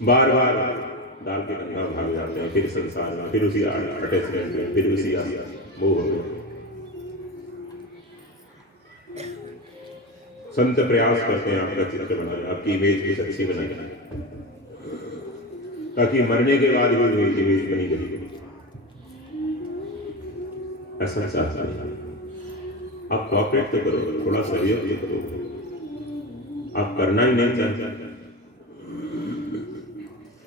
बार बार डाल के गंगा भाग जाते हैं, फिर संसार में, फिर उसी अटैचमेंट में, फिर उसी मोह में। संत प्रयास करते हैं आपका चित्र बनाए, आपकी इमेज कुछ अच्छी बनाए, ताकि मरने के बाद भी मेरी इमेज बनी रही। ऐसा चाहता है आप कॉपरेट तो करो, थोड़ा सहयोग तो करो, आप करना ही नहीं चाहते,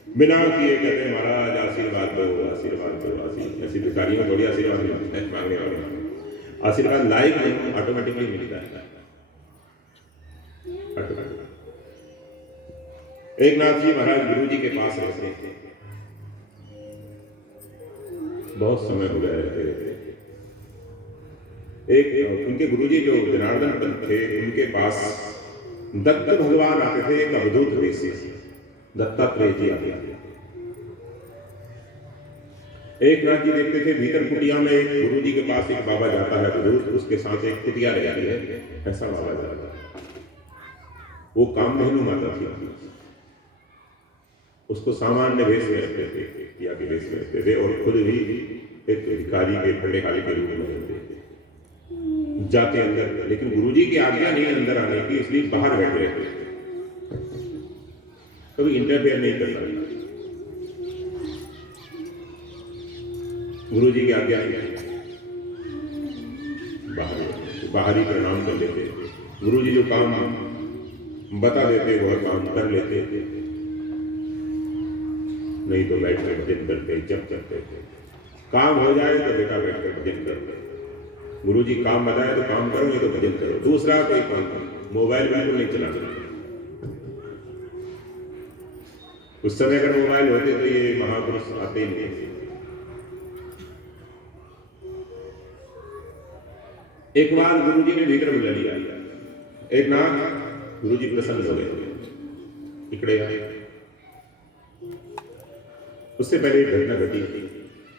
बिना किए कहते हैं महाराज आशीर्वाद दो, आशीर्वाद दो, आशीर्वाद। ऐसी भिखारियों को थोड़ी आशीर्वाद मिलता है मांगने वाले, आशीर्वाद लाइक नहीं, ऑटोमेटिकली मिलता है। एक नाथ जी महाराज गुरु जी के पास रहते थे, बहुत समय हो गया रहते। एक उनके गुरु जी जो जनार्दन पंत थे, उनके पास दत्त भगवान आते थे, एक अवधूत वेश से दत्तात्रेय जी आते थे। एक नाथ जी देखते थे भीतर कुटिया में एक गुरु जी के पास एक बाबा जाता है अवधूत, उसके साथ एक कुटिया ले जाती है, ऐसा बाबा जाता है। वो कामधेनु माता थी, उसको सामान्य वेश में रखते थे, कुटिया के वेश में रखते थे, और खुद भी एक भिखारी के फंडे खाली के रूप में रहते जाते अंदर। लेकिन गुरु जी की आज्ञा नहीं अंदर आने की, इसलिए बाहर बैठे रहते, कभी इंटरफेयर नहीं करता। गुरु जी की आज्ञा नहीं, बाहरी प्रणाम कर लेते, गुरु जी जो काम बता देते वह काम कर लेते, नहीं तो बैठ कर भजन करते, जप करते थे। काम हो जाए तो बेटा बैठ कर भजन करते, गुरु जी काम बताए तो काम करो, नहीं तो भजन करो, दूसरा कोई काम करो, मोबाइल बिल्कुल नहीं चलाना। उस समय अगर मोबाइल होते तो ये महापुरुष आते ही नहीं। एक बार गुरु जी ने भीतर बुला लिया, एक नाथ गुरु जी प्रसन्न हो गए, इकड़े आए। उससे पहले एक घटना घटी,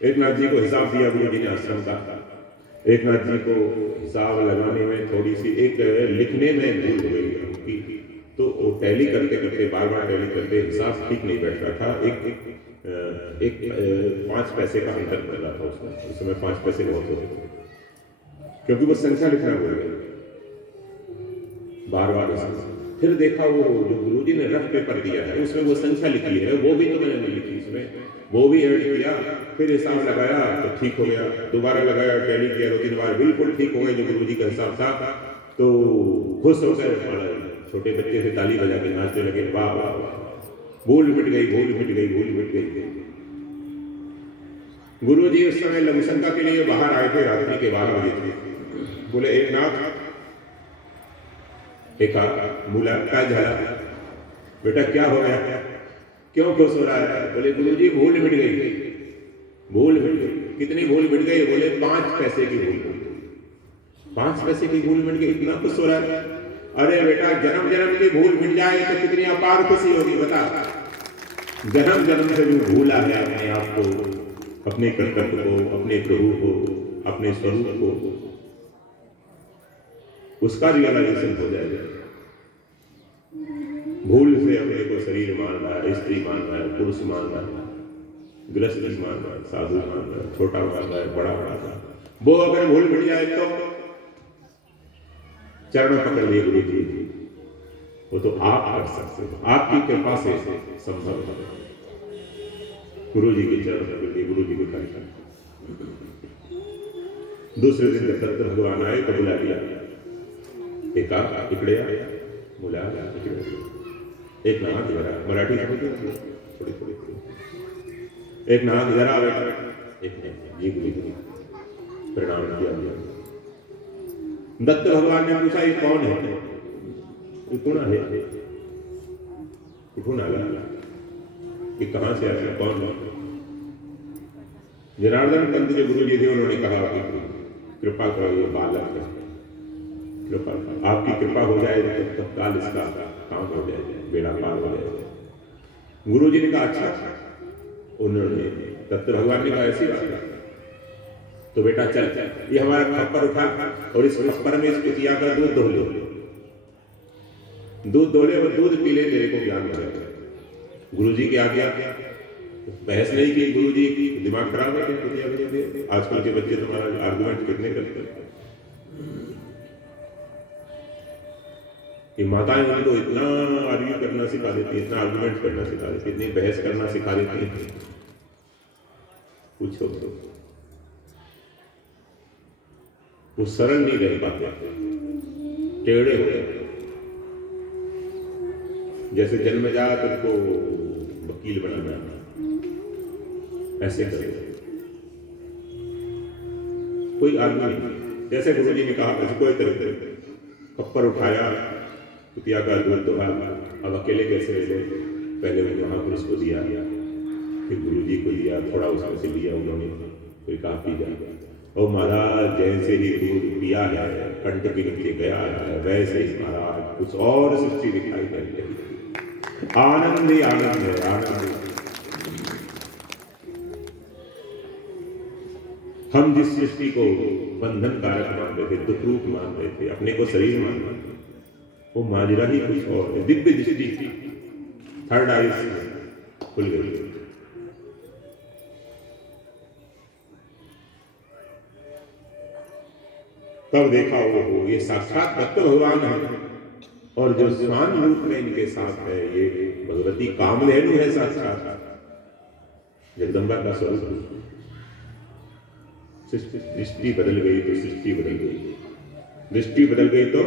एक नाथ जी को हिसाब दिया गुरु जी ने आश्रम का। एक नाथ जी को हिसाब लगाने में थोड़ी सी एक लिखने में भूल हो गई उनकी, तो वो टैली करते करते बार बार टैली करते हिसाब ठीक नहीं बैठ रहा था। एक 5 पैसे का अंतर पड़ रहा था उसमें, उस समय 5 पैसे बहुत होते थे, क्योंकि वो संख्या लिखना भूल गया बार बार। फिर देखा वो जो गुरु जी ने रफ पेपर दिया है उसमें वो संख्या लिखी है, वो भी तो मैंने नहीं लिखी उसमें, वो भी ऐड किया। फिर हिसाब लगाया तो ठीक हो गया, दोबारा लगाया, टैली किया 2-3 बार, बिल्कुल ठीक हो गया जो गुरु जी का हिसाब था। तो खुश होकर छोटे बच्चे से ताली बजा के नाचने लगे, वाह वाह वाह, भूल मिट गई, भूल मिट गई, भूल मिट गई। गुरु जी उस समय लघुशंका के लिए बाहर आए थे, रात्रि के 12 बजे थे। बोले एक नाथ, एक बोला क्या झाला बेटा, क्या हो गया, क्यों खुश हो रहा है? बोले गुरु जी भूल मिट गई, भूल मिट गई। कितनी भूल मिट गई? बोले 5 पैसे की भूल मिट गई। 5 पैसे की भूल मिट गई, इतना खुश हो रहा है? अरे बेटा जन्म जन्म की भूल मिट जाए तो कितनी अपार खुशी होगी बता। जन्म जन्म से जो भूला है अपने आप को, अपने कर्तव्य को, अपने प्रभु को, अपने स्वरूप को, उसका रियलाइजेशन हो जाएगा। भूल से अपने को शरीर मान रहा है, स्त्री मान रहा है, पुरुष मान रहा है, गृहस्थी मान रहा है, साधु मान रहा है, छोटा मान रहा है, बड़ा मान रहा है, वो अगर भूल मिट जाए तो चरण पकड़ लिए गुरु जी, वो तो आप कर सकते हो, आपकी कृपा से संभव है। गुरु जी के चरण पकड़ लिए, गुरु जी को कर। दूसरे दिन जब दत्त भगवान आए तो बुला लिया, एक इकड़े आया, बुला एक नाथ जरा, मराठी समझते थोड़ी थोड़ी, एक नाथ जरा बेटा, एक जी गुरु जी प्रणाम किया। दत्त भगवान ने पूछा ये कौन है? ये कौन है? कौन आया? ये कहां से आया? कौन है? जनार्दन पंत जो गुरु जी थे उन्होंने कहा कि कृपा करो, ये बालक है, कृपा आपकी कृपा हो जाए तो तत्काल इसका काम हो जाएगा, बेड़ा पार हो जाएगा। गुरु जी ने कहा अच्छा। उन्होंने दत्त भगवान ने कहा ऐसी बात है, तो बेटा चल ये हमारा खप्पर उठा और इस खप्पर में इसको दिया कर दूध दो ले, दूध दो ले और दूध पी ले, तेरे को ज्ञान हो जाएगा। गुरुजी की आज्ञा, बहस नहीं की, गुरुजी की दिमाग खराब है। आजकल के बच्चे तुम्हारा आर्गुमेंट कितने करते हैं। ये माताएं उनको इतना आर्ग्यू करना सिखा देती, इतना आर्गुमेंट करना सिखा देती, इतनी बहस करना सिखा देती है, पूछो तो वो सरल नहीं रह पाते, टेढ़े हो जाते। जैसे जन्मजात उनको वकील बनाना, ऐसे करे कोई आदमी नहीं। जैसे गुरु जी ने कहा कोई तरह कप्पर उठाया, कुतिया का दूध दोहा, अब अकेले कैसे ले लो, पहले वो महापुरुष को दिया, फिर गुरु जी को दिया, थोड़ा उसमें से लिया उन्होंने, फिर कहा पी जाए। और महाराज जैसे ही दूध पिया है, कंठ के नीचे गया है, वैसे ही महाराज कुछ और सृष्टि दिखाई दे रही। आनंद ही आनंद है, आनंद। हम जिस सृष्टि को बंधन कारक मान रहे थे, दुख रूप मान रहे थे, अपने को शरीर मान रहे थे, वो माजरा ही कुछ और है। दिव्य दृष्टि, थर्ड आई खुल गई। तब देखा वो ये साक्षात भक्त भगवान है, और जो स्वान रूप में इनके साथ है ये भगवती कामधेनु है, साक्षात जगदम्बा का स्वरूप। दृष्टि बदल गई तो सृष्टि बदल गई, दृष्टि बदल गई तो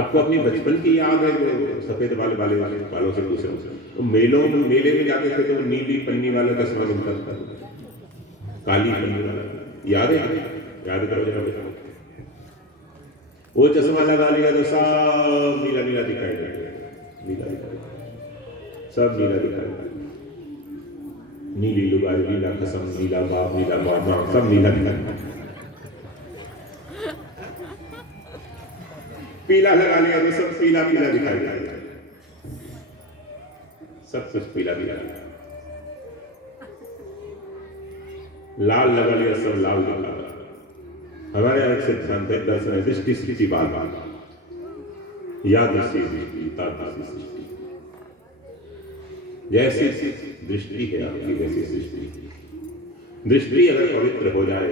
आपको अपनी बचपन की याद है, जो सफेद वाले बालों से दूसरे तो मेले में जाते थे तो नीली पन्नी वाला चश्मा मिलता था, काली पन्नी वाला, याद है? याद करो जरा बेटा। वो चश्मा लगा लिया तो सब नीला नीला दिखाई देगा, नीला दिखाई, सब नीला दिखाई, नीली लुगाई, नीला कसम, नीला बाप, नीला मामा, सब नीला दिखाई। पीला लगा लिया तो सब पीला पीला दिखाई देगा, सब कुछ पीला पीला। लाल लगा लिया, सब लाल दिखा। हमारे यहाँ एक सिद्धांत है, दर्शन है, दृष्टि सृष्टि बाल या दृष्टि सृष्टि, जैसी दृष्टि है आपकी वैसी सृष्टि। दृष्टि अगर पवित्र हो जाए,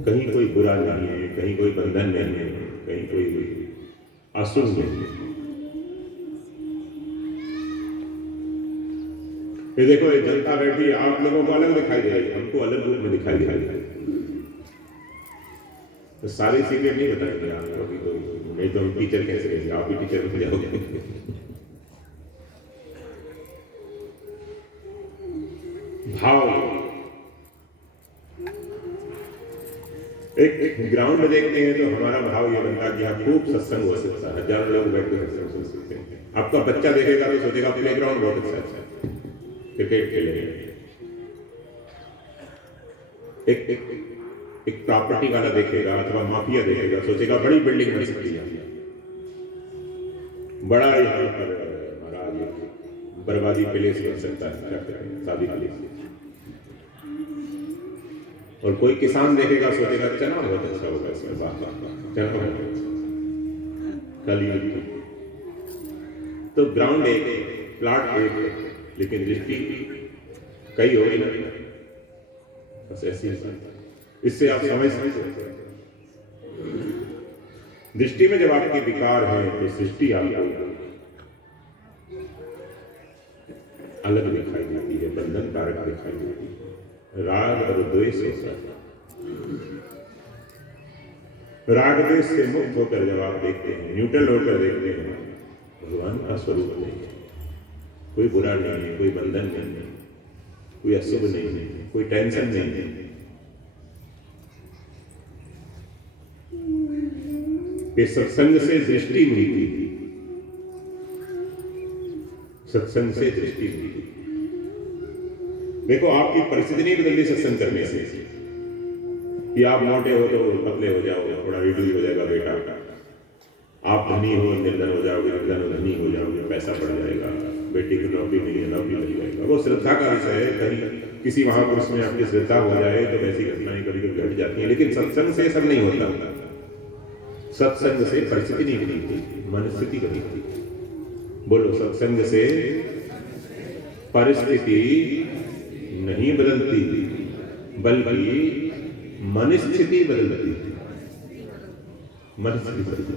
कहीं कोई बुरा नहीं है, कहीं कोई बंधन नहीं है, कहीं कोई अशुभ नहीं है। ये देखो ये जनता बैठी, आप लोगों को अलग दिखाई दे रही है, हमको अलग रूप में दिखाई दे रही है। तो सारी चीजें नहीं बताएंगे आप लोग, तो नहीं तो हम टीचर कैसे कहेंगे, आप भी टीचर बन जाओगे। भाव, एक ग्राउंड देखते हैं तो हमारा भाव ये बनता है कि हाँ खूब सत्संग हो सकता है, हजारों लोग बैठे सत्संग सुन सकते हैं। आपका बच्चा देखेगा तो सोचेगा प्ले ग्राउंड बहुत अच्छा है, क्रिकेट खेलेंगे। एक प्रॉपर्टी वाला देखेगा अथवा माफिया देखेगा, सोचेगा बड़ी बिल्डिंग बन सकती है, बड़ा यहाँ पर महाराज बर्बादी प्लेस बन सकता है, क्या करें शादी प्लेस। और कोई किसान देखेगा सोचेगा चना बहुत अच्छा होगा इसमें, चना कल तो ग्राउंड एक, प्लाट एक, लेकिन दृष्टि कई होगी ना, बस ऐसी। इससे आप समझ सकते हैं दृष्टि में जब आपके विकार है तो सृष्टि आपको अलग दिखाई देती है, बंधन कारक दिखाई देती है। राग और द्वेष से, राग द्वेष से मुक्त होकर जब आप देखते हैं, न्यूट्रल होकर देखते हैं, भगवान का स्वरूप नहीं है, कोई बुरा नहीं है, कोई बंधन नहीं है, कोई अशुभ नहीं है, कोई टेंशन नहीं है। ये सत्संग से दृष्टि मिलती थी, सत्संग से दृष्टि मिलती। देखो आपकी परिस्थिति नहीं बदलती सत्संग करने से, कि आप मोटे हो तो पतले हो जाओगे, थोड़ा रिड्यूस हो जाएगा बेटा, आप धनी हो निर्धन हो जाओगे, निर्धन धनी हो जाओगे, पैसा बढ़ जाएगा, बेटी की नौकरी नहीं है नौकरी लग जाएगा। वो श्रद्धा का विषय है, कहीं किसी महापुरुष में आपकी श्रद्धा हो जाए तो ऐसी घटनाएं कभी कभी घट जाती हैं, लेकिन सत्संग से सब नहीं होता। सत्संग से परिस्थिति नहीं बदलती, मनस्थिति बदलती। बोलो, सत्संग से परिस्थिति नहीं बदलती, बल्कि मनस्थिति बदलती। मनस्थिति बदलती,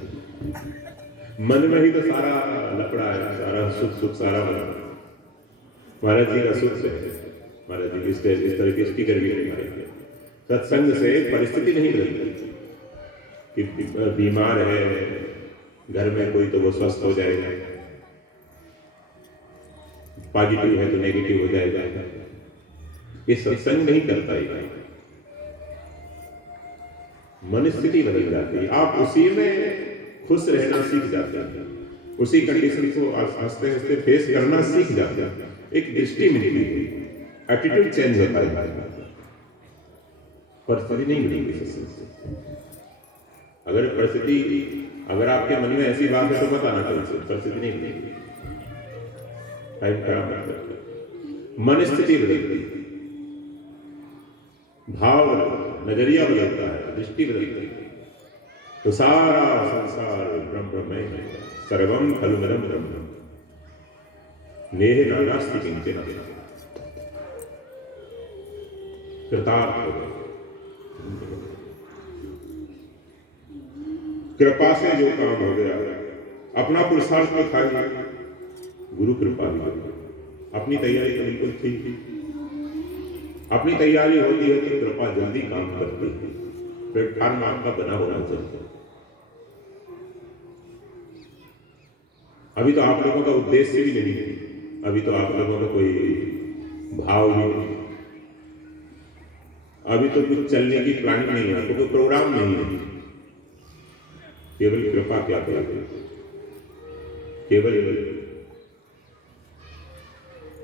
मन में ही तो सारा लफड़ा है, सारा सुख सारा बना। महाराज जी का सुख है, महाराज जी इस तरह की स्पीकर भी नहीं मारे। सत्संग से परिस्थिति नहीं बदलती कि बीमार है घर में कोई तो वो स्वस्थ हो जाएगा, पॉजिटिव है तो नेगेटिव हो जाएगा। ये सत्संग नहीं करता है। मनस्थिति बदल जाती है, आप उसी में खुश रहना सीख जाते हैं, उसी कंडीशन को हंसते हंसते फेस करना सीख जाते हैं। एक दृष्टि मिलती है, एटीट्यूड चेंज होता है। परिस्थिति नहीं मिलेगी सत्संग से। अगर परिस्थिति, अगर आपके मन में ऐसी बात है तो मत आना कल, परिस्थिति नहीं मिलेगी, टाइम खराब मत करना। मनस्थिति बदलती, भाव नजरिया बदलता है, दृष्टि बदलती है, तो सारा संसार ब्रह्ममय है। सर्वम खलुमलम ब्रह्म नेह नानास्ति किंचन। कृतार्थ हो गए। कृपा से जो काम हो गया, अपना पुरुषार्थ में खाली गुरु कृपा भी होगी। अपनी तैयारी तो बिल्कुल ठीक थी, अपनी तैयारी होती है तो कृपा जल्दी काम करती है। प्लेटफार्म आपका बना होना चाहिए। अभी तो आप लोगों का उद्देश्य भी नहीं है, अभी तो आप लोगों का कोई भाव भी नहीं, अभी तो कुछ चलने की प्लानिंग नहीं है, तो कोई प्रोग्राम नहीं है। केवल कृपा क्या करेगी, केवल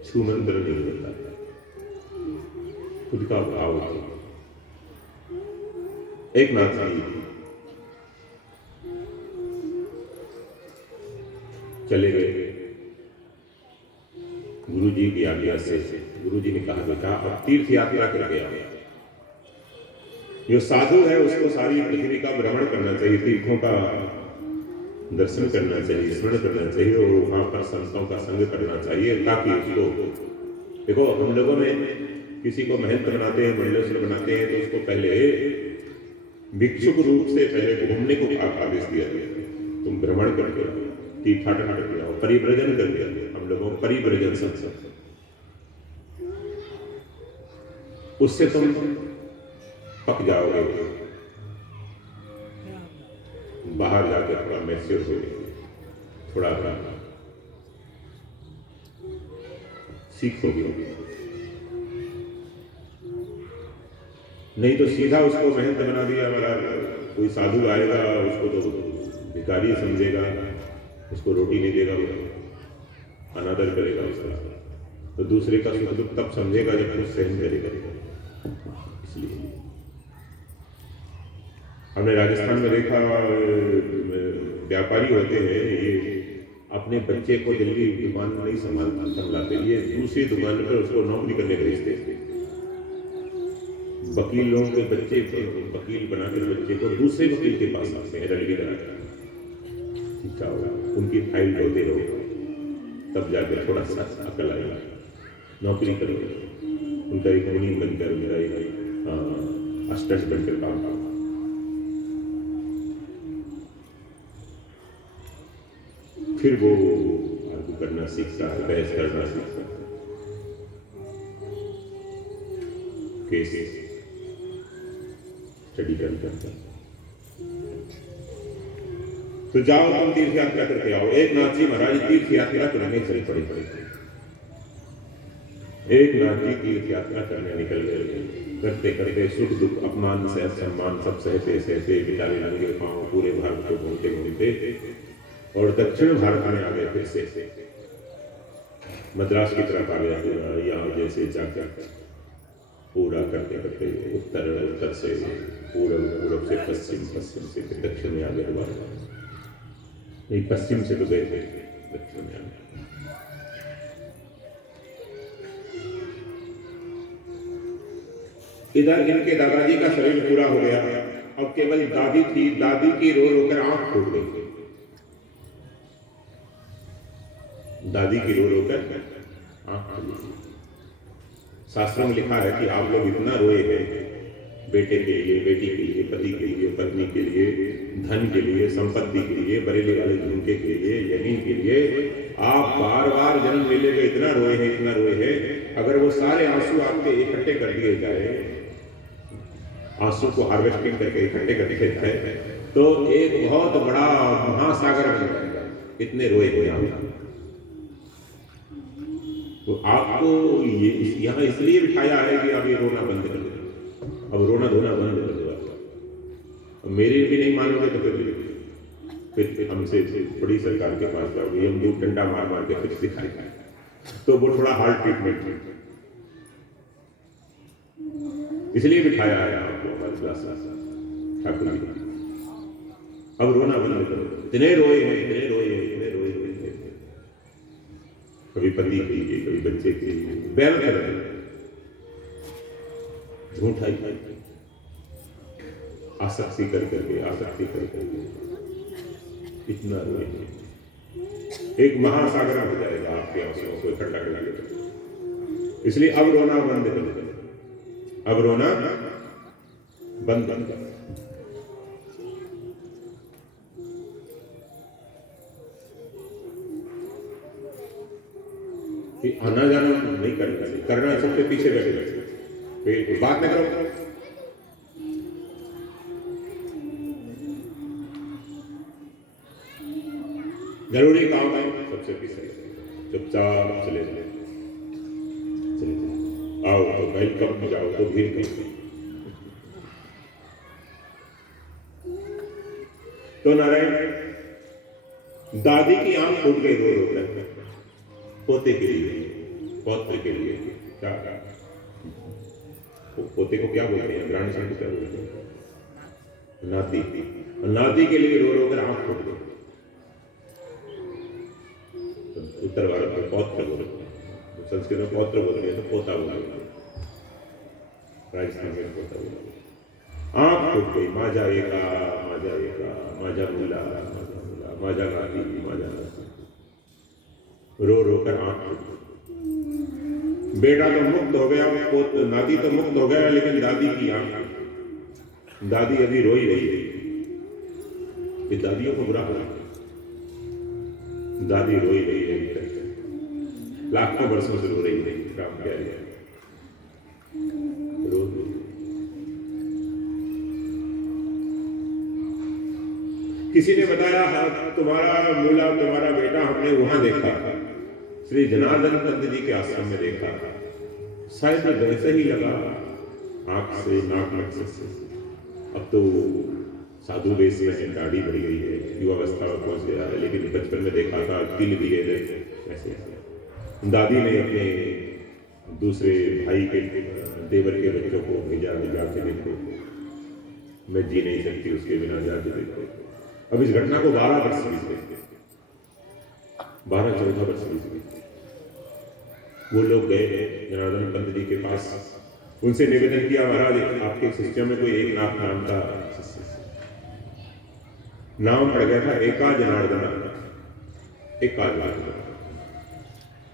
छूमंत्र नहीं होता, खुद का भाव है। एक नाथ जी चले गए गुरु जी की आज्ञा से। गुरु जी ने कहा, बेटा अब तीर्थ यात्रा करके आओ। जो साधु है उसको सारी पृथ्वी का भ्रमण करना चाहिए, तीर्थों का दर्शन करना चाहिए, स्मरण करना चाहिए, और वहां पर संतों का संग करना चाहिए, ताकि उसको, देखो हम लोगों में किसी को महंत बनाते हैं, मंडलेश्वर बनाते हैं, तो उसको पहले भिक्षुक रूप से पहले घूमने को आदेश दिया गया। तुम भ्रमण करके आओ, तीर्थाटन करके आओ, परिव्रजन करके आओ। हम लोगों को परिव्रजन संसद, उससे तुम पक जाओगे, बाहर जाकर थोड़ा मैच्योर हो, थोड़ा सीखोगे। नहीं तो सीधा उसको महंत बना दिया, हमारा कोई साधु आएगा उसको तो भिखारी समझेगा, उसको रोटी नहीं देगा, अनादर करेगा उसका, तो दूसरे का सुख दुख तब समझेगा जब कुछ सहन करेगा। इसलिए हमने राजस्थान में देखा, व्यापारी होते हैं, ये अपने बच्चे को जल्दी दुकान नहीं संभालते, ये दूसरी दुकान पर उसको नौकरी करने भेजते थे। वकीलों के बच्चे, वकील बनाकर बच्चे को दूसरे वकील के पास आते हैं लड़की कराकर, क्या होगा, उनकी फाइल होते रहो, तब जाकर थोड़ा सा अकल आएगा, नौकरी करोगे, उनका एक मुनीम बनकर, उनका एक अष्टस बनकर काम। फिर वो आर्गू करना सीखता है, बहस करना सीखता है, केस स्टडी करता है। तो जाओ तुम तीर्थ यात्रा करके आओ। एक नाथ जी महाराज तीर्थ यात्रा करने चल पड़े। एक नाथ जी तीर्थ यात्रा करने निकल गए। करते करते सुख दुख अपमान से सम्मान सब सहते सहते बेचारे नंगे पांव पूरे भारत को घूमते घूमते और दक्षिण भारत में आ गए। फिर से मद्रास की तरफ आ गया। यहाँ जैसे जाकर पूरा करते करते उत्तर से पूर्व से पश्चिम, पश्चिम से दक्षिण में आ गए दोबारा। नहीं, पश्चिम से तो गए थे, दक्षिण में आ गए। इधर इनके दादाजी का शरीर पूरा हो गया, अब केवल दादी थी, दादी की रो रोकर आंख फूट गई, दादी की रो रोकर आंख फूट गई। शास्त्रों में लिखा है कि आप लोग इतना रोए हैं बेटे के लिए, बेटी के लिए, पति के लिए, पत्नी के लिए, धन के लिए, संपत्ति के लिए, बरेली वाले झुमके के लिए, जमीन के लिए, आप बार बार जन्म मेले में इतना रोए हैं, इतना रोए हैं। अगर वो सारे आंसू आपके इकट्ठे कर दिए जाए, आंसू को हार्वेस्टिंग करके इकट्ठे कर दिए जाए, तो एक बहुत बड़ा महासागर बन जाएगा, इतने रोए हैं आप। तो आपको ये यहाँ इसलिए बिठाया है कि आप ये रोना बंद कर दो, अब रोना धोना बंद कर दो। मेरी भी नहीं मानोगे तो फिर हमसे बड़ी सरकार के पास जाओगे, हम दूर डंडा मार मार के फिर सिखाएगा, तो वो थोड़ा हार्ड ट्रीटमेंट इसलिए बिठाया है आपको हमारे क्लास ठाकुर जी। अब रोना बंद करो, इतने रोए हैं, इतने रोए हैं, इतने रोए हैं, कभी पति के लिए, कभी बच्चे के लिए, बैल कर झूठ आई आसक्ति कर करके, आसक्ति कर करके इतना रोए हैं। एक महासागर हो जाएगा आपके आंसुओं को इकट्ठा कर दिया। इसलिए अब रोना बंद कर दो, अब रोना बंद कर। आना जाना नहीं करना सबसे पीछे बैठे बात न करो। जरूरी काम है सबसे पीछे, चुपचाप चले चले आओ तो वेलकम, जाओ तो भीड़ नहीं। तो नारायण दादी की आंख फूट गई रो रो कर, पोते के लिए, पौत्र के लिए। क्या पोते को क्या बोलते हैं, ग्रैंडसन को क्या बोलते हैं, नाती। नाती के लिए रो रो कर आंख फूट गई। उत्तर भारत में पौत्र बोलते हैं, संस्कृत में पौत्र बोलते हैं तो पोता बोलते हैं, राजस्थान में पोता बोलते हैं। आंख फूट गई, माजा एका, माजा एका, माजा मुला, माजा मुला, माजा नाती, माजा नाती, रो रो कर आंख फूट गई। बेटा तो मुक्त हो गया, नाती तो मुक्त हो गया, लेकिन दादी की आंख, दादी अभी रो ही रही है। कि दादियों को बुरा हो, दादी रो ही रही है, लाखों वर्षों से रो रही है, राम प्यारी रो रही। किसी ने बताया तुम्हारा मूला, तुम्हारा बेटा हमने वहां देखा, श्री जनार्दन पंत जी के आश्रम में देखा, शायद वैसे ही लगा आंख से, नाक मकसद से। अब तो साधु वेश में दाढ़ी बढ़ गई है, युवावस्था में पहुंच गया है, लेकिन बचपन में देखा था तिल भी है ऐसे। दादी ने अपने दूसरे भाई के देवर के बच्चों को भेजा, जाके देखो, मैं जी नहीं सकती उसके बिना, जाके देखो। अब इस घटना को 12 वर्ष बीत गए, 12-14 वर्ष बीत गए। वो लोग गए जनार्दन पंत जी के पास, उनसे निवेदन किया, महाराज आपके शिष्यों में कोई एक नाथ नाम का नाम पड़ गया था, एका जनार्दन, एका जनार्दन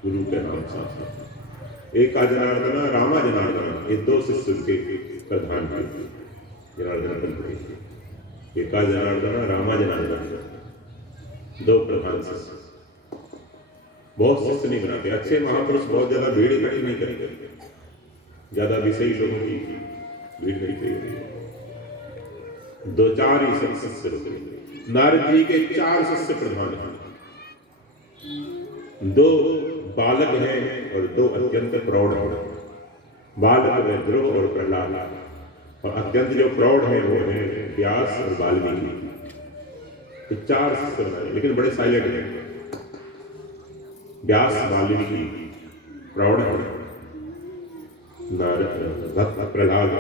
गुरु के नाम साथ, एका जनार्दन, रामा जनार्दन, ये 2 शिष्य के प्रधान थे जनार्दन पंत जी। एका जनार्दन, रामा जनार्दन, 2 प्रधान शिष्य। बहुत शिष्य नहीं बनाते, अच्छे महापुरुष बहुत ज्यादा भीड़ इकट्ठी नहीं करते, ज्यादा विषयी लोगों की भीड़ नहीं चाहिए, 2-4 ही शिष्य होते। नारद जी के 4 शिष्य प्रधान हैं, 2 बालक हैं और 2 अत्यंत प्रौढ़ हैं। बालक में ध्रुव और प्रहलाद, और अत्यंत जो प्रौढ़ हैं वो हैं व्यास और वाल्मीकि। तो 4 शिष्य बनाए, लेकिन बड़े साइलेंट हैं। व्यास, वाल्मीकि प्रौढ़, नारद, भक्त प्रहलाद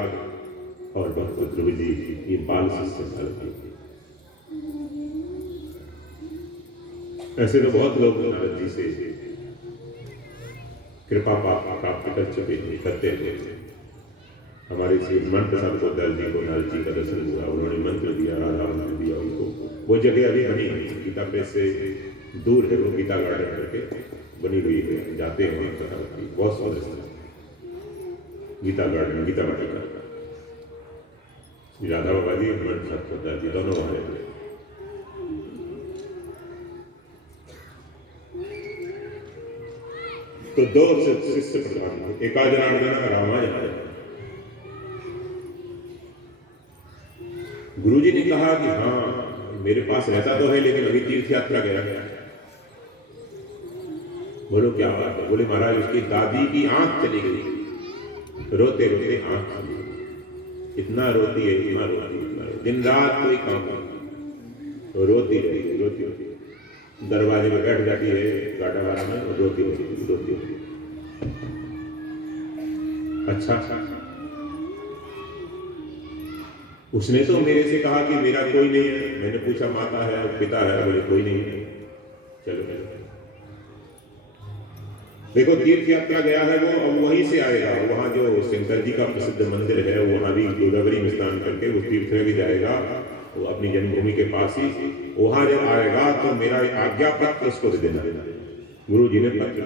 और भक्त ध्रुव जी, ये बाल शिष्य। ऐसे तो बहुत लोग नारद जी से कृपा प्राप्त कर चुके हैं, करते हैं, हमारे श्री मन प्रसाद पोद्दार जी को नारद जी का दर्शन हुआ, उन्होंने मंत्र दिया, राधा मंत्र दिया उनको। वो जगह अभी बनी है, गीता प्रेस से दूर है, वो गीता गार्डन करके बनी हुई है, जाते हैं वहाँ कथा होती है, बहुत सुंदर स्थल गीता गार्डन, गीता वाटिका। श्री राधा बाबा जी, मन प्रसाद पोद्दार जी दोनों वहाँ रहते हैं। तो दो शिष्य प्रधान थे, एका जनार्दन रामायण। गुरुजी ने कहा कि हाँ मेरे पास रहता तो है, लेकिन अभी तीर्थ यात्रा गया। बोलो क्या बात है? बोले महाराज उसकी दादी की आंख चली गई, रोते रोते आंख चली गई। इतना रोती है, इतना रोती, इतना रोती, दिन रात कोई काम नहीं, तो रोती रही, रोती होती, दरवाजे में बैठ जाती है गाड़ा वाला में, और रोती होती, रोती होती। अच्छा, उसने तो मेरे से कहा कि मेरा कोई नहीं है। मैंने पूछा माता है, पिता है? बोले कोई नहीं है। चलो देखो तीर्थ यात्रा गया है वो, अब वहीं से आएगा। वहां जो शंकर जी का प्रसिद्ध मंदिर है, वहां भी गोदावरी में स्नान करके वो तीर्थ में भी जाएगा, वो अपनी जन्मभूमि के पास ही। वहां जब आएगा तो मेरा आज्ञा पत्र उसको दे देना। गुरु जी ने पत्र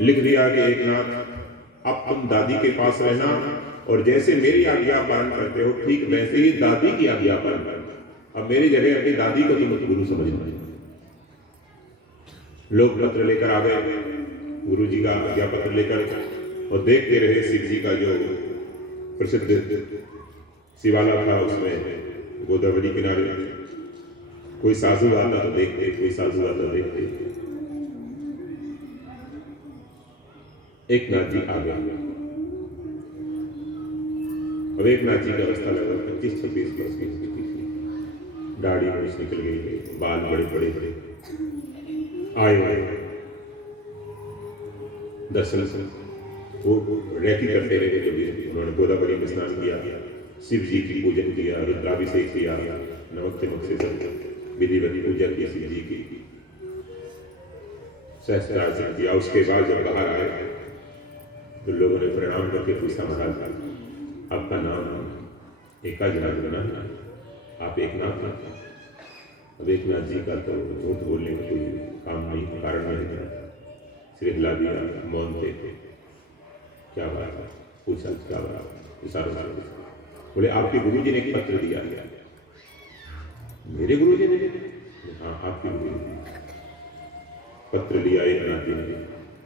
लिख दिया कि एक नाथ अब तुम दादी के पास रहना, और जैसे मेरी आज्ञा पालन करते हो ठीक वैसे ही दादी की आज्ञा पालन करना। अब मेरी जगह अपनी दादी को तुम गुरु समझना। लोग पत्र लेकर आ गए, गुरु जी का आज्ञा पत्र लेकर, और देखते रहे शिव जी का जो प्रसिद्ध शिवाला था, उसमें गोदावरी किनारे कोई साधु आता तो देखते, कोई साधु आता देखते। एक नाथ जी आ गया। अब एक नाथ जी का अवस्था लगभग 25-26 वर्ष की थी, दाढ़ी मूछ निकल गई, बाल बड़े बड़े बड़े आए दर्शन से वो रेकी करते रहे। जब उन्होंने गोदावरी में स्नान किया, शिव जी की पूजन किया, रुद्राभिषेक किया, नमक चमक से विधिवत पूजा की शिव जी की, सहस्त्रार्चन किया। उसके बाद जब बाहर आए तो लोगों ने प्रणाम करके पूछा, महाराज आपका नाम एका जनार्दन है, आप एक नाथ हैं? अब एक नाथ जी का तो झूठ बोलने का कोई काम नहीं, कारण नहीं था। सिर हिला दिया, मौन थे। क्या बात है? पूछा क्या बात? इशारों से बोले आपके गुरु जी ने एक पत्र दिया। मेरे गुरु जी ने? हाँ आपके गुरु जी। पत्र लिया एक नाथ जी ने,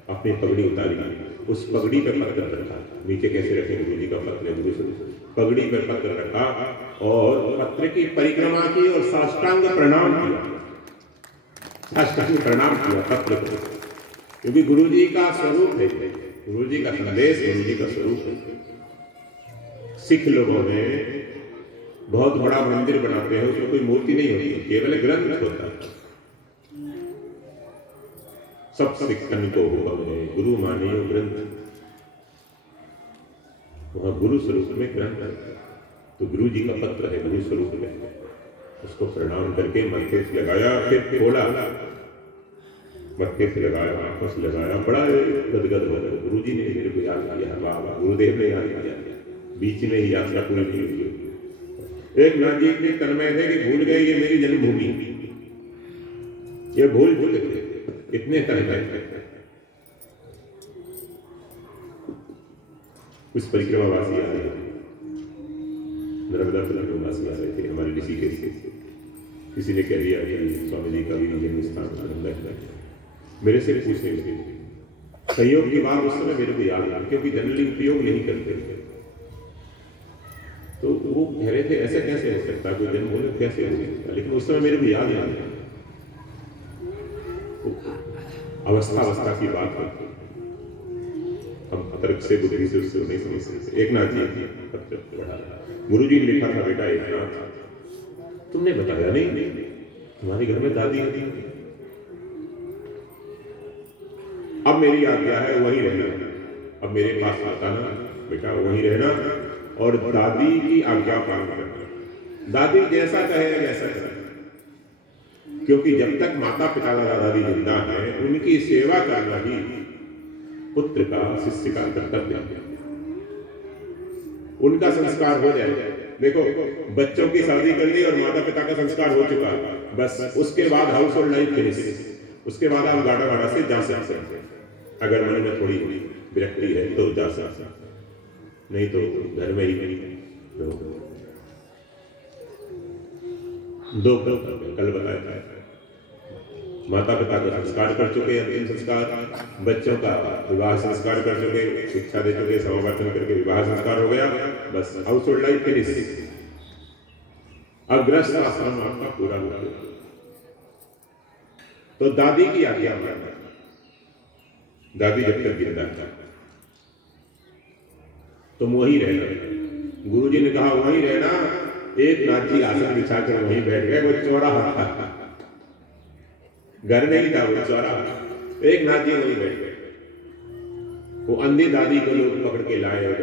अपनी पगड़ी उतारी, उस पगड़ी पर पत्र रखा। नीचे कैसे रखे? गुरु जी का पत्र है, गुरु से पगड़ी पर पत्र रखा और पत्र की परिक्रमा की और साष्टांग प्रणाम किया। साष्टांग प्रणाम किया पत्र को, क्योंकि गुरु जी का स्वरूप है, गुरु जी का संदेश, गुरु जी का स्वरूप है। सिख लोगों में बहुत बड़ा मंदिर बनाते हैं, उसमें कोई मूर्ति नहीं होती, केवल ग्रंथ होता है। सब सिखन को हुक्म है, गुरु मानियो ग्रंथ। वहां गुरु स्वरूप में ग्रंथ है, तो गुरु जी का पत्र है, गुरु स्वरूप में। उसको प्रणाम करके मत्थे से लगाया, फिर खोला, मत्थे से लगाया, आंखों से लगाया, बड़ा गदगद हो गया। गुरु जी ने मेरे को याद किया, बाबा गुरुदेव ने याद किया। बीच में ही यात्रा पूरी नहीं हुई। एक नाथ जी इतने तन्मय थे कि भूल गए ये मेरी जन्मभूमि, ये भूल गए, इतने तन्मय थे। कुछ परिक्रमावासी आ रहे थे, नर्मदा परिक्रमावासी आ रहे थे हमारे ऋषिकेश से। किसी ने कह दिया कि स्वामी जी का भी जन्म स्थान नर्मदा है। मेरे से पूछने लगे, संयोग की बात उस समय मेरे को याद आ, क्योंकि जनरली उपयोग नहीं करते थे। तो वो कह रहे थे ऐसा कैसे हो सकता, कोई जन्म होने कैसे हो सकता, लेकिन उस समय मेरे को याद नहीं। अवस्था की बात है, हम तर्क से बुद्धि से उससे नहीं समझ सकते। एक नाथ जी पत्र पढ़ा, गुरु जी ने लिखा था, बेटा एक नाथ तुमने बताया नहीं, तुम्हारे घर में दादी होती, अब मेरी आज्ञा है वहीं रहना, अब मेरे पास आता ना बेटा, वहीं रहना और दादी की आज्ञा पालन करना। दादी जैसा कहे वैसा कहे, क्योंकि जब तक माता पिता दादा दादी जिंदा है उनकी सेवा करना ही पुत्र का, शिष्य का कर्तव्य। उनका संस्कार हो जाए। देखो, बच्चों की शादी कर दी और माता पिता का संस्कार हो चुका, बस उसके बाद हाउस होल्ड लाइफ फिनिश। उसके बाद आप गाड़ा गाड़ा से जा सकते हैं। अगर मन में थोड़ी विरक्ति है तो जा सकते हैं, नहीं तो घर में ही दो कल बताया था। माता पिता का संस्कार कर चुके, अंतिम संस्कार, बच्चों का विवाह संस्कार कर चुके, शिक्षा दे चुके, समावर्तन करके विवाह संस्कार हो गया, बस हाउस होल्ड लाइफ फिनिश। अब गृहस्थ आश्रम आपका पूरा हो गया। तो दादी की आज्ञा मानना। दादी जब तक जिंदा था तुम वहीं रहना। गुरुजी ने कहा वहीं रहना। एक नाथ जी आसन बिछाकर वहीं बैठ गए। वो चौराहा था, घर नहीं था, वो चौराहा। एक नाथ जी वहीं बैठ गए। वो अंधी दादी को लोग पकड़ के लाए और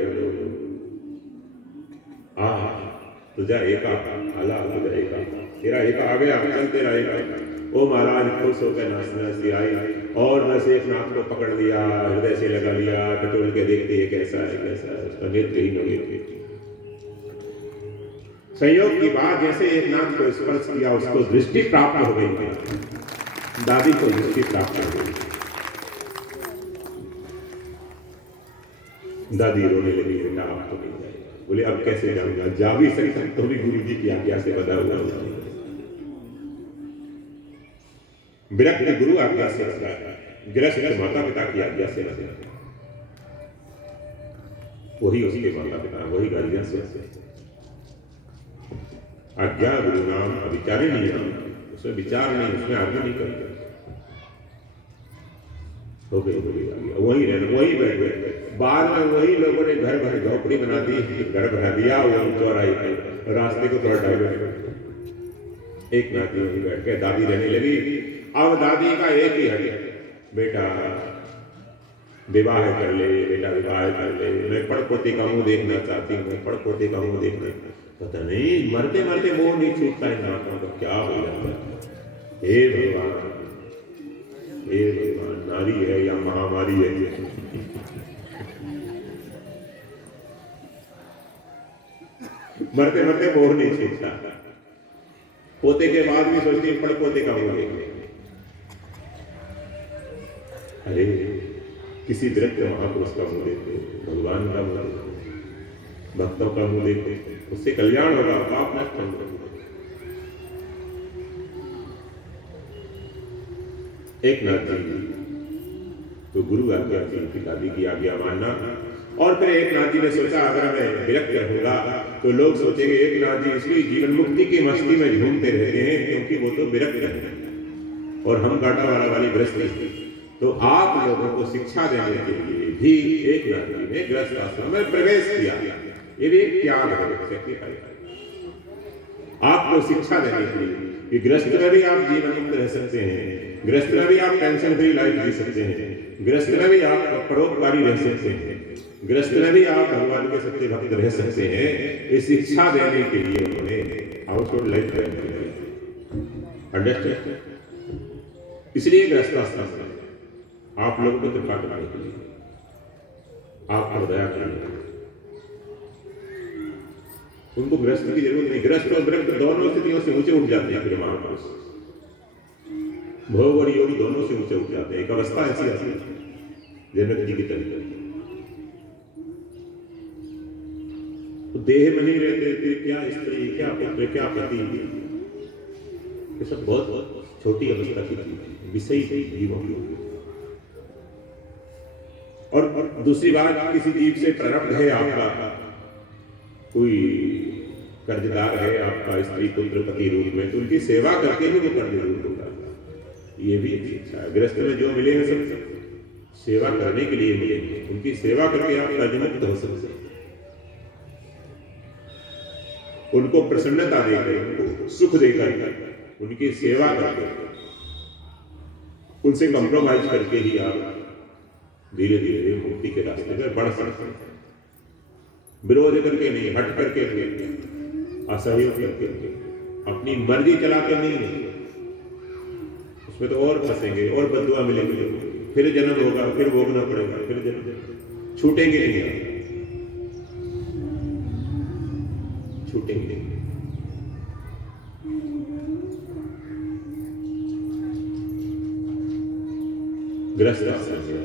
तुझा एका आला, तुझा एका, तेरा एका आ गया, चल तेरा एका। ओ महाराज खुश होकर नाचना आई और बस एक नाथ को पकड़ लिया, हृदय से लगा लिया, टटोल के देखते ये कैसा है, कैसा है। उसका नेत्र ही नहीं थे। संयोग की बात, जैसे एक नाथ को स्पर्श किया उसको दृष्टि प्राप्त हो गई। दादी को दृष्टि प्राप्त हो गई। दादी रोने लगी, बेटा आप तो नहीं जाएगा। बोले अब कैसे जाऊंगा? जा भी सकता तो भी गुरु जी की आज्ञा से बंधा हुआ। विरक्त गुरु आज्ञा से बंधा, गृहस्थ माता पिता की आज्ञा से बंधा। वही उसके माता पिता, वही गार्जियन से। आज्ञा गुरु नाम अविचारी नहीं नाम, उसमें विचार नहीं, उसमें आज्ञा नहीं करते। हो गई वही रहना, वही बैठ गए। बाद में वही लोगों ने घर भर झोपड़ी बना दी, घर बना दिया, वो चौराहे पे रास्ते को थोड़ा डाइवर्ट। एक नाती वहीं बैठ के दादी रहने लगी। अब दादी का एक ही है, बेटा विवाह कर ले, बेटा विवाह कर ले, मैं पड़पोते का मुंह देखना चाहती हूँ, पड़पोते का मुंह देखना। पता नहीं मरते मरते मुंह नहीं छूटता है नातों का, क्या हो जाता है। हे भगवान, हे भगवान, नारी है या महामारी है। मरते मरते मोह नहीं छूटता। पोते के बाद भी सोचती है पड़पोते का मुंह देखने। अरे किसी विरक्त महापुरुष का मुंह देखो, भगवान का मुंह देखो, भक्तों का मुंह देखो, उससे कल्याण होगा, पाप नष्ट होगा। एक नाथ जी तो गुरु आज्ञा थी, दादी की आज्ञा मानना। और फिर एक नाथ जी ने सोचा अगर मैं विरक्त रहूंगा तो लोग सोचेंगे एक नाथ जी इसलिए जीवन मुक्ति की मस्ती में झूमते रहते हैं क्योंकि वो तो विरक्त हैं और हम गाटावाड़ा वाली गृहस्थी। तो आप लोगों को शिक्षा देने के लिए भी एक नाथ जी ने गृहस्थ आश्रम में प्रवेश किया। ये भी एक त्याग है। आपको शिक्षा देने के लिए कि गृहस्थ में भी आप जीवन मुक्त रह सकते हैं, गृहस्थ में भी आप टेंशन फ्री लाइफ जी सकते हैं, गृहस्थ में भी आप परोपकारी रह सकते हैं, गृहस्थ में भी आप भगवान के सच्चे भक्त रह सकते हैं। इस शिक्षा देने के लिए उन्होंने हाउस होल्ड लाइफ अंडरस्टैंड। इसलिए गृहस्थ आश्रम में आप लोगों को कृपा करने के लिए, आप दया करने, उनको गृहस्थ की जरूरत नहीं। गृहस्थ और विरक्त दोनों स्थितियों से ऊंचे उठ जाते हैं। फिर महापुरुष भोग और योग दोनों से ऊंचे उठ जाते हैं। एक अवस्था ऐसी आती है जनक जी की तरह, तो देह में नहीं रहते फिर क्या स्त्री, क्या पुत्र, क्या पति, ये सब बहुत छोटी अवस्था की चीज, विषयी जीवों की। और दूसरी बात, किसी जीव से प्रारब्ध है आपका, कोई कर्जदार है आपका स्त्री पुत्र पति रूप में, तो उनकी सेवा करके ही वो कर्ज दूर होगा। ये भी अच्छा है। गृहस्थ में जो मिले हैं सब सेवा करने के लिए मिलेंगे। उनकी सेवा करके आप कर्ज मुक्त हो सकते हैं। उनको प्रसन्नता देकर, उनको सुख देकर, उनकी सेवा करके, उनसे कंप्रोमाइज करके ही आप धीरे धीरे मुक्ति के रास्ते पर बढ़ सकते हैं। विरोध करके नहीं, हट करके नहीं, असहयोग करके नहीं, अपनी मर्जी चला कर नहीं, उसमें तो और फंसेंगे और बददुआ मिलेंगे। फिर जन्म होगा, फिर भोगना पड़ेगा, फिर जन्म, छूटेंगे नहीं आप, छूटेंगे। ग्रस्त आश्रम है,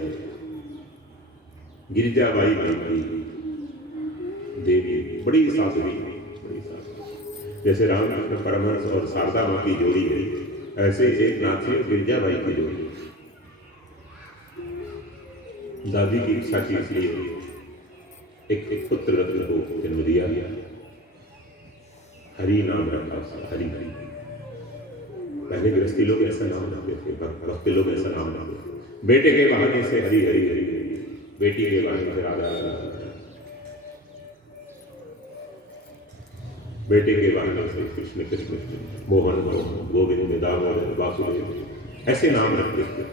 गिरिजाबाई की देवी बड़ी साध्वी, बड़ी साध्वी। जैसे रामकृष्ण परमहंस और शारदा माँ की जोड़ी है, ऐसे एक नाथ और गिरिजाबाई की जोड़ी। दादी की इच्छा की इसलिए एक पुत्र रत्न को जन्म दिया, हरि नाम रखा उसका, हरि हरि। पहले गृहस्थी लोग ऐसा नाम रखते थे, भक्त लोग ऐसा नाम रखते थे। बेटे के बहाने से हरि हरि हरि हरि, बेटी के बहाने से राधा राधा, बेटे के बहाने से कृष्ण कृष्ण, मोहन गोविंद, दामोदर, वासुदेव, ऐसे नाम रखते थे।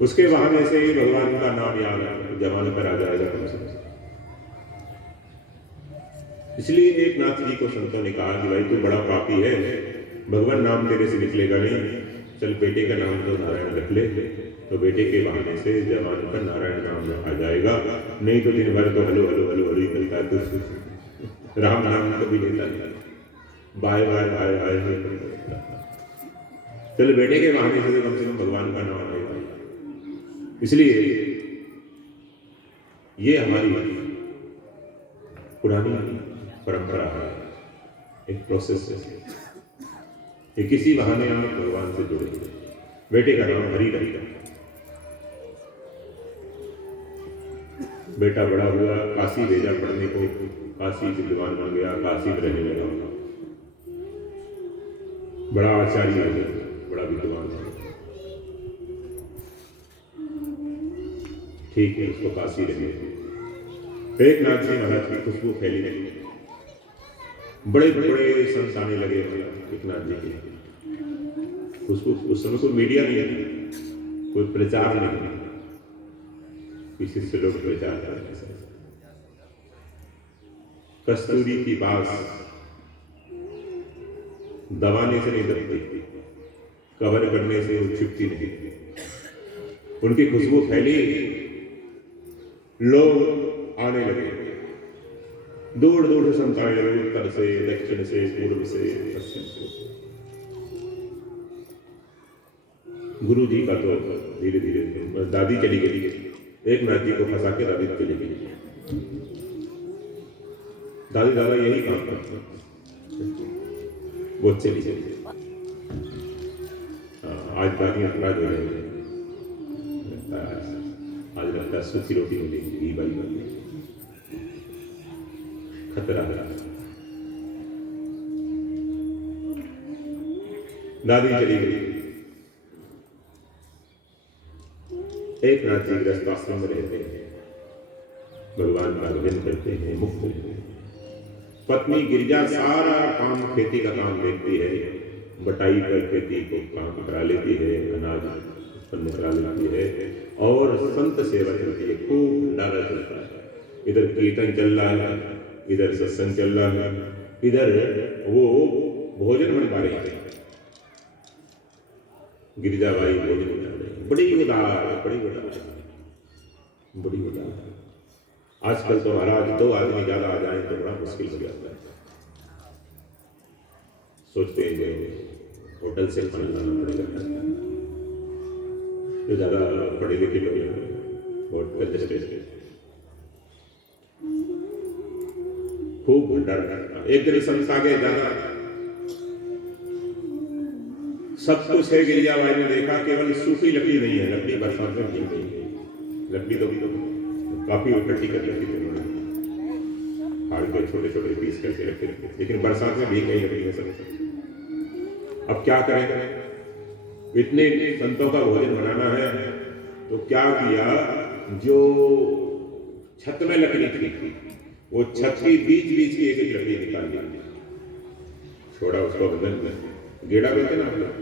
उसके बहाने से ही भगवान का नाम याद है, जमाने पर आ जाएगा कम से कम। इसलिए एक नाथ जी को संतों ने कहा कि भाई तू बड़ा पापी है, भगवान नाम तेरे से निकलेगा नहीं, चल बेटे का नाम तो नारायण रख ले, तो बेटे के बहाने से जमाने पर नारायण नाम रखा जाएगा। नहीं तो दिन भर तो हलो हलो हलो हलो ही करता है, तो राम नाम कभी लेता नहीं, बाय बाय बाय बाय नहीं करता। चल बेटे के बहाने से कम भगवान का नाम आएगा। इसलिए ये हमारी पुरानी परंपरा है, एक प्रोसेस है कि किसी बहाने हम भगवान से जुड़े। बेटे का नाम हरि रखा, बेटा बड़ा हुआ, काशी भेजा पढ़ने को, काशी विद्वान बन गया, काशी में रहने लगा, बड़ा आचार्य हो गया, बड़ा विद्वान हो गया। ठीक है, उसको काशी रहने। एक नाथ जी महाराज की खुशबू फैली नहीं, बड़े बड़े संत आने लगे एक नाथ जी की खुशबू। उस समय कोई मीडिया नहीं है, कोई प्रचार नहीं, किसी से लोग प्रचार कर रहे हैं। कस्तूरी की बास दबाने से नहीं दबती, कवर करने से वो छिपती नहीं। उनकी खुशबू फैली, लोग आने लगे, दूर दूर से संत आने लगे, उत्तर से, दक्षिण से, पूर्व से, पश्चिम से। गुरु जी का तो धीरे धीरे, दादी चली गई, एक नाथ जी को फंसा के दादी चली गई। दादी दादा यही काम करते, वो चली गई। आज दादियां नाराज हो रही है, आज लगता है सूखी रोटी मिलेगी, घी वाली बनी, खतरा है। दादी चली गई। एक नाथ जी गृहस्थ आश्रम में रहते हैं, भगवान का भजन करते हैं, मुक्त रहते हैं। पत्नी गिरिजा सारा काम, खेती का काम देखती है, बटाई कर खेती को काम करा लेती है, अनाज उत्पन्न करा लेती है, और संत सेवा करती है। खूब भंडारा चलता है, इधर कीर्तन चल रहा है, इधर सत्संग चल रहा है, इधर वो भोजन बनवा रही है। गिरिजाबाई भोजन बना रही है, बड़ी उदार, बड़ी उदार, बड़ी उदार। आजकल तो महाराज 2 आदमी ज्यादा आ जाए तो बड़ा मुश्किल हो जाता है। सोचते हैं जो होटल से खाना लाना पड़ेगा, जो ज्यादा पढ़े लिखे लोग हैं बहुत कंजस्टेड, खूब भंडारा। एक दिन संत आ गए ज्यादा, सब कुछ है। गिरिजाबाई ने देखा केवल सूखी लकड़ी नहीं है, लकड़ी बरसात में भीग गई। लकड़ी तो काफी इकट्ठी कर रखी थी उन्होंने, फाड़ के छोटे छोटे पीस करके रखे, लेकिन बरसात में भीग गई लकड़ी में सब। अब क्या करें, इतने संतों का भोजन बनाना है, तो क्या किया, जो छत में लकड़ी थी, वो छत की बीच बीच की एक एक लकड़ी निकाल ली, छोड़ा उसको बदन में, गेड़ा बोलते ना हम लोग,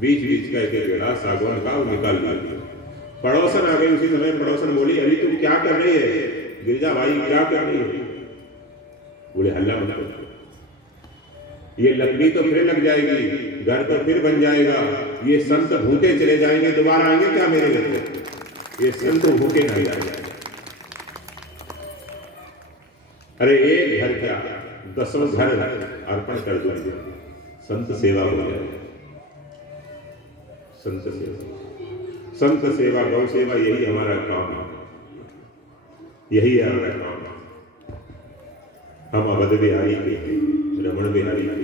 बीच बीच का एक एक गेड़ा सागवान का निकाल लिया। पड़ोसन आ गई उसी समय, पड़ोसन बोली, अरे तुम क्या कर रही है गिरिजाबाई, क्या कर रही है? बोले हल्ला मत करो, ये लकड़ी तो फिर लग जाएगी, घर तो फिर बन जाएगा, ये संत भूखे चले जाएंगे, दोबारा आएंगे क्या मेरे घर में? ये संत भूखे नहीं जाएंगे। अरे एक घर क्या, 10 घर अर्पण कर दो, संत सेवा हो जाए। संत सेवा, गौ सेवा, यही हमारा काम है, यही है हमारा काम। हम अवध बिहारी के, रमण बिहारी के,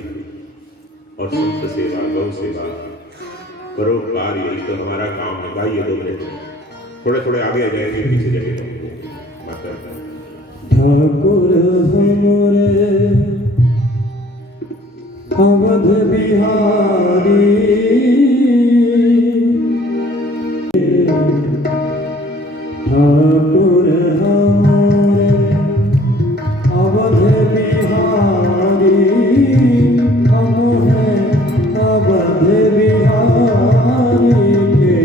और संत सेवा, गौ सेवा, परोपकार, यही तो हमारा काम है। गाइए 2 मिनट, थोड़े आगे आ जाएंगे, पीछे जाएंगे। माता ठाकुर हमरे अवध बिहारी, ठाकुर हमरे अवध बिहारी, हम हैं अवध बिहारी के।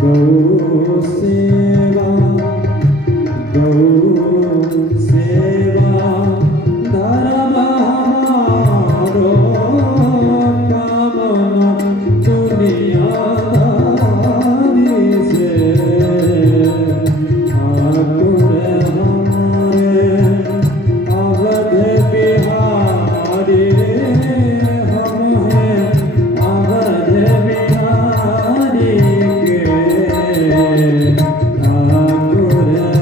गौ सेवा, गौ सेवा धर्म हमारो, कामना दुनियादारी से। ठाकुर हमारे अवध बिहारी, हम हैं अवध बिहारी के। ठाकुर हमारे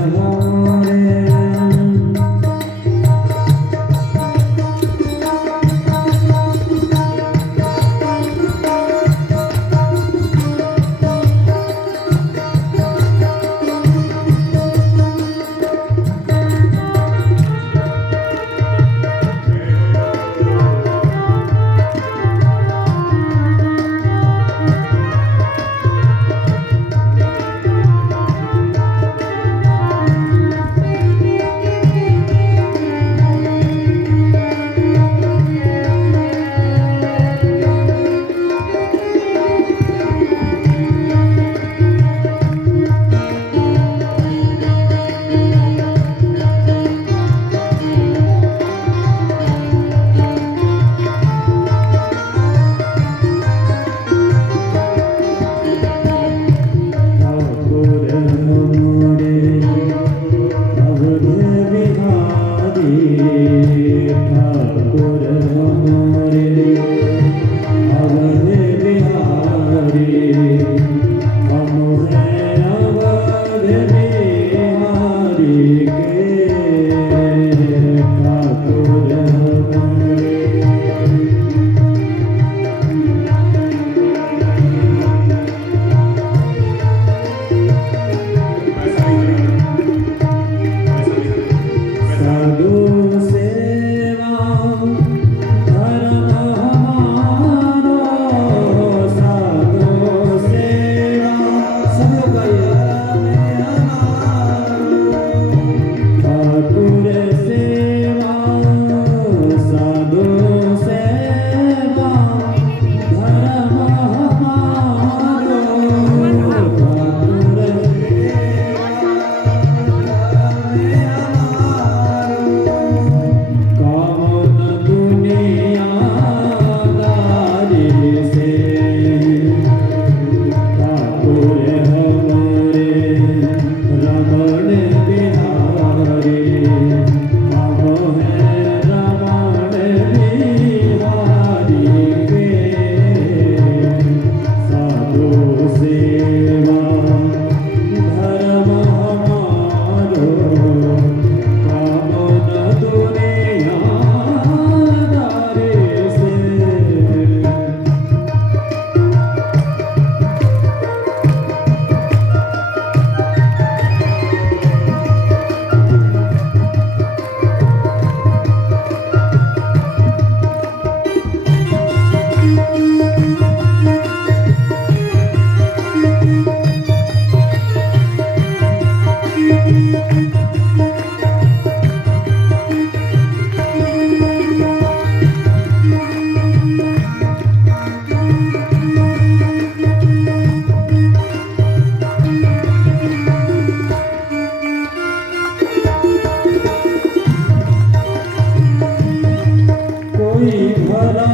कोई भला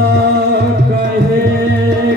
कहे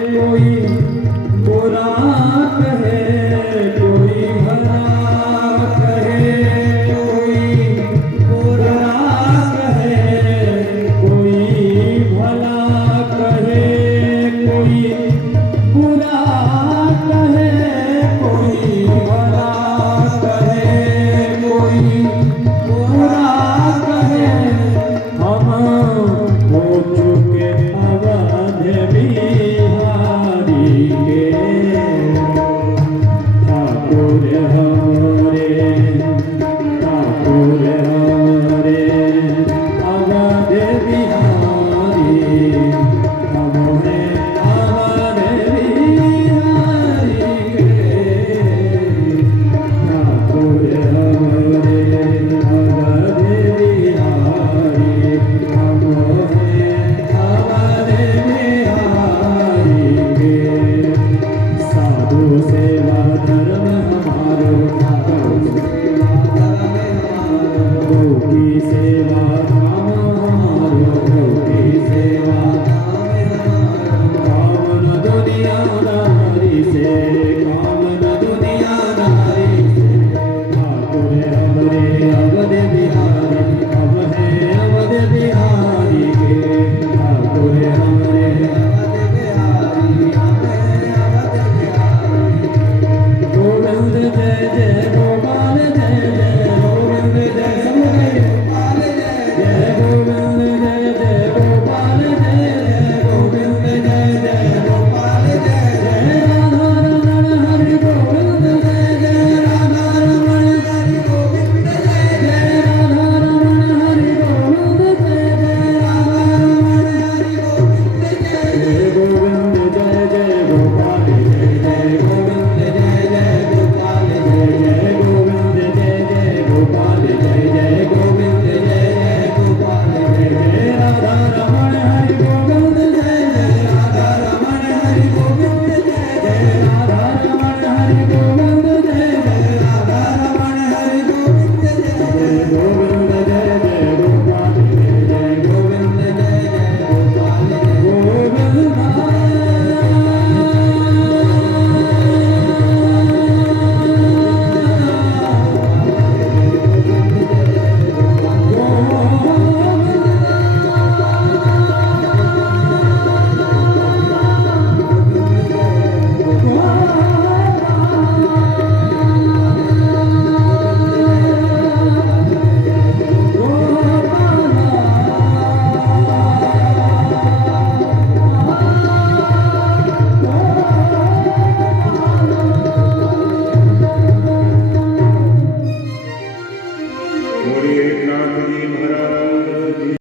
मोरे एकनाथ जी महाराज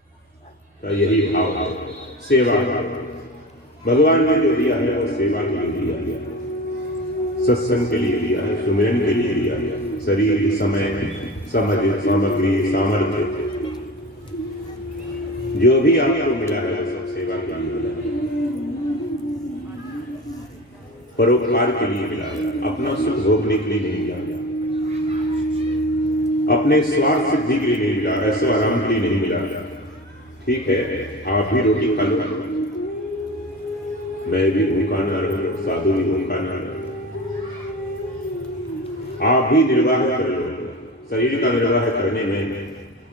का यही भाव है, सेवा। भगवान ने जो दिया है वो सेवा के लिए दिया है, सत्संग के लिए दिया है, सुमिरन के लिए दिया है। शरीर, समय, सामग्री, सामर्थ्य, जो भी आपको मिला है वो सब सेवा के लिए मिला है, परोपकार के लिए मिला है, अपना सुख भोगने के लिए नहीं मिला, अपने स्वार्थ सिद्धि के लिए नहीं मिला, ऐसा आराम के लिए नहीं मिला। ठीक है, आप भी रोटी खा लो, मैं भी भूखा ना रहूं, साधु भी भूखा ना रहूं, आप भी निर्वाह कर लो। शरीर का निर्वाह करने में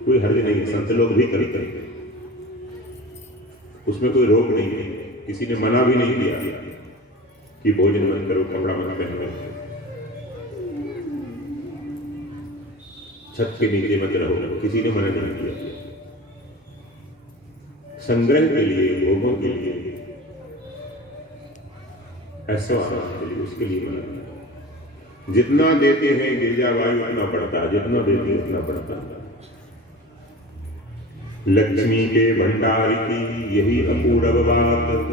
कोई हर्ज नहीं, संत लोग भी करते हैं, उसमें कोई रोक नहीं है। किसी ने मना भी नहीं किया कि भोजन मत करो, कपड़ा मत पहनो, छत के नीचे मत रहो, किसी ने मना नहीं किया। संग्रह के लिए, भोगों के लिए, ऐसा के लिए, उसके लिए मना किया। जितना देते हैं गिरजा वायु उतना पड़ता है, जितना देते हैं उतना पड़ता है। लक्ष्मी के भंडार की यही अपूर्व बात,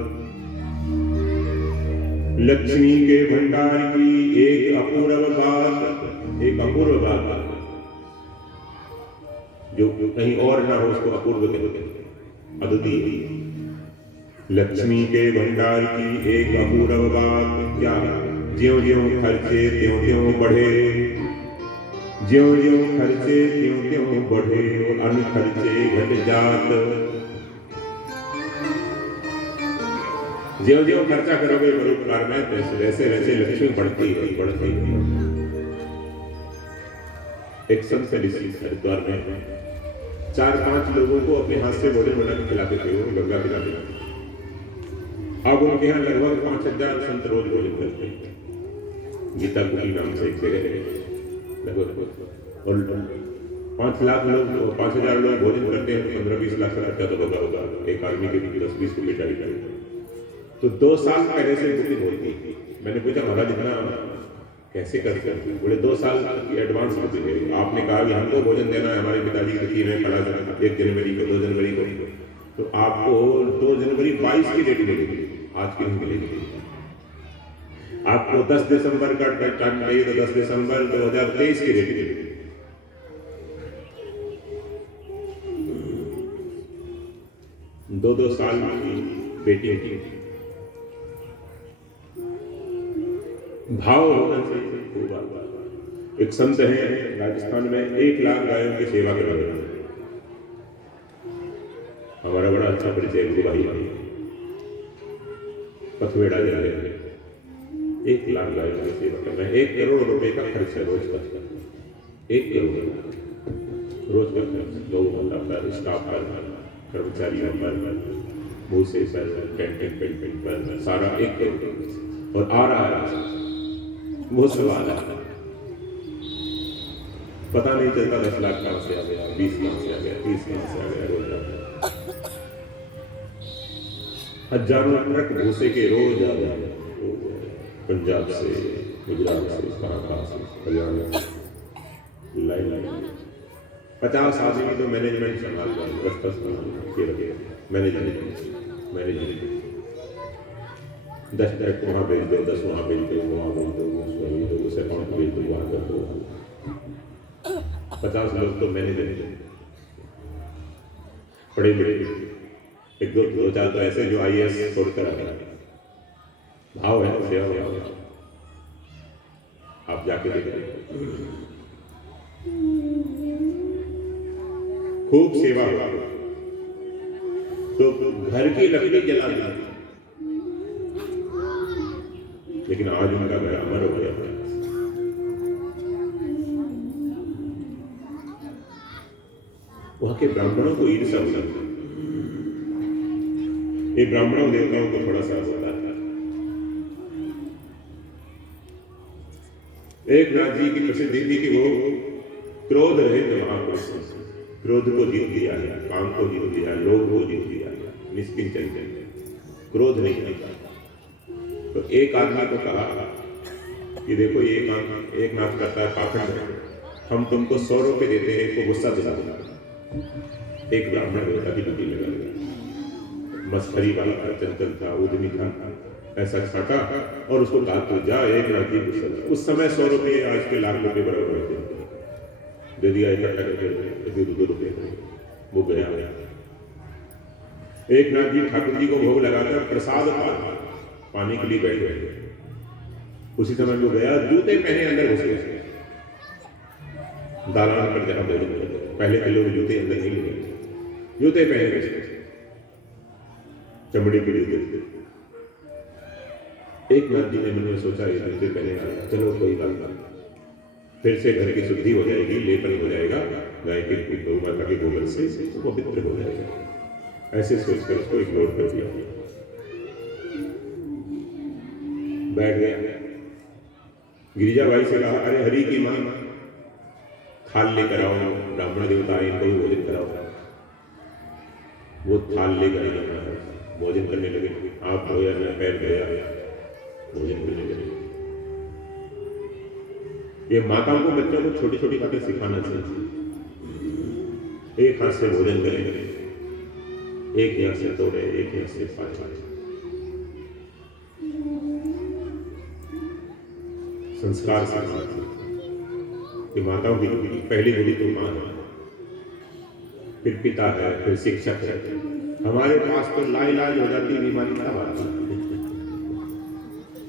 लक्ष्मी के भंडार की एक अपूर्व बात, एक अपूर्व बात जो कहीं और ना हो उसको अपूर्व कहते हैं, अद्वितीय। लक्ष्मी के भंडार की एक अपूर्व बात क्या? ज्यों ज्यों खर्चे त्यों त्यों बढ़े, ज्यों ज्यों खर्चे त्यों त्यों बढ़े, अन खर्चे घट जात। ज्यों ज्यों खर्चा करोगे परोपकार में, वैसे वैसे लक्ष्मी बढ़ती है, बढ़ती है। एक संत ऋषि हरिद्वार में 4-5 लोगों को अपने हाथ से भोजन बना के खिलाते थे, वो गंगा किनारे। अब उनके यहाँ लगभग 5,000 संत रोज भोजन करते हैं। गीता कुटी नाम से एक जगह है लगभग, और 5,00,000 लोग, 5,000 लोग भोजन करते हैं, 15-20 लाख का खर्चा तो होगा। एक आदमी के 10-20 रुपये चाली करेगा तो 2 साल पहले से बुकिंग होती है। मैंने पूछा महाराज इतना कैसे करते हैं? बोले 2 साल की एडवांस बुकिंग है। आपने कहा कि हमको भोजन देना है, हमारे पिताजी की तिथि में खड़ा 1 जनवरी को, 2 जनवरी को, तो आपको 2 जनवरी 22 की डेट मिलेगी, आज की नहीं मिलेगी। आपको 10 दिसंबर का टाइम चाहिए तो 10 दिसंबर 2023 की डेट मिलेगी। 2-2 साल की बेटी की भाव होना चाहिए। एक संत है राजस्थान में, 1 लाख गायों की सेवा कर रहे हैं। हमारा बड़ा अच्छा परिचय गुरु भाई पथवेड़ा जा रहे हैं, 1 लाख गायों की सेवा कर रहे हैं। 1 करोड़ रुपए का खर्च है रोज का, 1 करोड़ रोज का खर्च, गौ माता पर, स्टाफ पर, कर्मचारियों पर, भूसे पर, कैंटीन पेंटिंग पर, सारा 1 करोड़। और आ रहा है वो सवाल है, पता नहीं चलता 10 लाख कहां से आ गया, 20 कहां से आ गया, 30 कहां से आ गया। रोज हजारों ट्रक भूसे के रोज आ गए, पंजाब से, गुजरात से, कहां से, हरियाणा से लाइन 50 आदमी तो मैनेजमेंट संभाल रहे, 10 मैनेजमेंट 10 ट्रक वहाँ भेज दो, 10 वहाँ भेज दो, वहाँ भेज दो, उसे अकाउंट भेज दो, वहाँ कर दो। 50 लोग तो मैनेजमेंट पढ़े लिखे, 1-2-4 तो ऐसे जो IAS छोड़कर आ गए। भाव है, सेवा भाव, आप जाके देखिए, खूब सेवा हुआ तो घर की लकड़ी जला दी, लेकिन आज उनका घर अमर हो गया। वहां के ब्राह्मणों को ईर्ष्या हुई, ये ब्राह्मणों देवताओं को थोड़ा सा होता था। एक नाथ जी की प्रसिद्धि थी कि वो क्रोध रहित महापुरुष, क्रोध को जीत लिया है, काम को जीत लिया है, लोभ को जीत लिया है, निष्किंचन चल, क्रोध नहीं करता। तो एक आदमी को कहा कि देखो ये काम एक नाथ करता है पाखंड, हम तुमको 100 रुपये देते हैं, इसको गुस्सा दिला दिला। एक ब्राह्मण देवता की ड्यूटी लगा दिया, मस्करी वाला था, चंचल था, उद्यमी था, ऐसा छाटा और उसको कहा तो जा एक रात की गुस्सा। उस समय 100 रुपये आज के लाख रुपये बराबर होते, दे दिया इकट्ठा करके 2 रुपये, वो गया। एक नाथ जी ठाकुर जी को भोग लगाकर प्रसाद पाने के लिए बैठ गए। उसी समय वो गया, जूते पहने अंदर घुस गए दालान पर जहां भोजन करते। पहले के लोग जूते अंदर नहीं ले, जूते पहने गए, चमड़े के जूते। एक नाथ जी ने मन में सोचा ये जूते पहने आया, चलो कोई बात नहीं, फिर से घर की शुद्धि हो जाएगी, लेपन हो जाएगा गाय के गौ माता के गोबर से, वो पवित्र हो जाएगा। ऐसे सोचकर उसको इग्नोर कर दिया, बैठ गया। गिरिजाबाई से कहा, अरे हरि की मां थाल लेकर आओ, ब्राह्मण देवता आए, इनको भी भोजन कराओ। वो थाल लेकर आए, भोजन करने लगे। आप धोया, मैं पैर धोया, भोजन करने लगे। ये माताओं को बच्चों को छोटी छोटी बातें सिखाना चाहिए। एक हाथ से भोजन करेंगे, एक यहाँ से तोड़े, एक यहाँ से पाछा। संस्कार सिखाना कि माताओं की पहली गुरु तो मां है, फिर पिता है, फिर शिक्षक है। हमारे पास तो लाइलाज हो जाती बीमारी का बात है।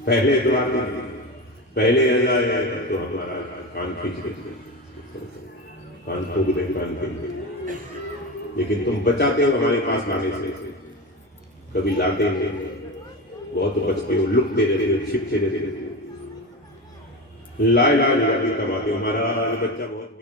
पहले तो आते पहले ऐसा है तो हमारा कान खींच देते, कान ठोक दे, कान खींच दे। लेकिन तुम बचाते हो हमारे पास लाने से, कभी लाते नहीं, बहुत बचते हो, लुकते रहते हो, छिपते रहते हो। लाइलाज हो जाती तब आते हो, हमारा बच्चा बहुत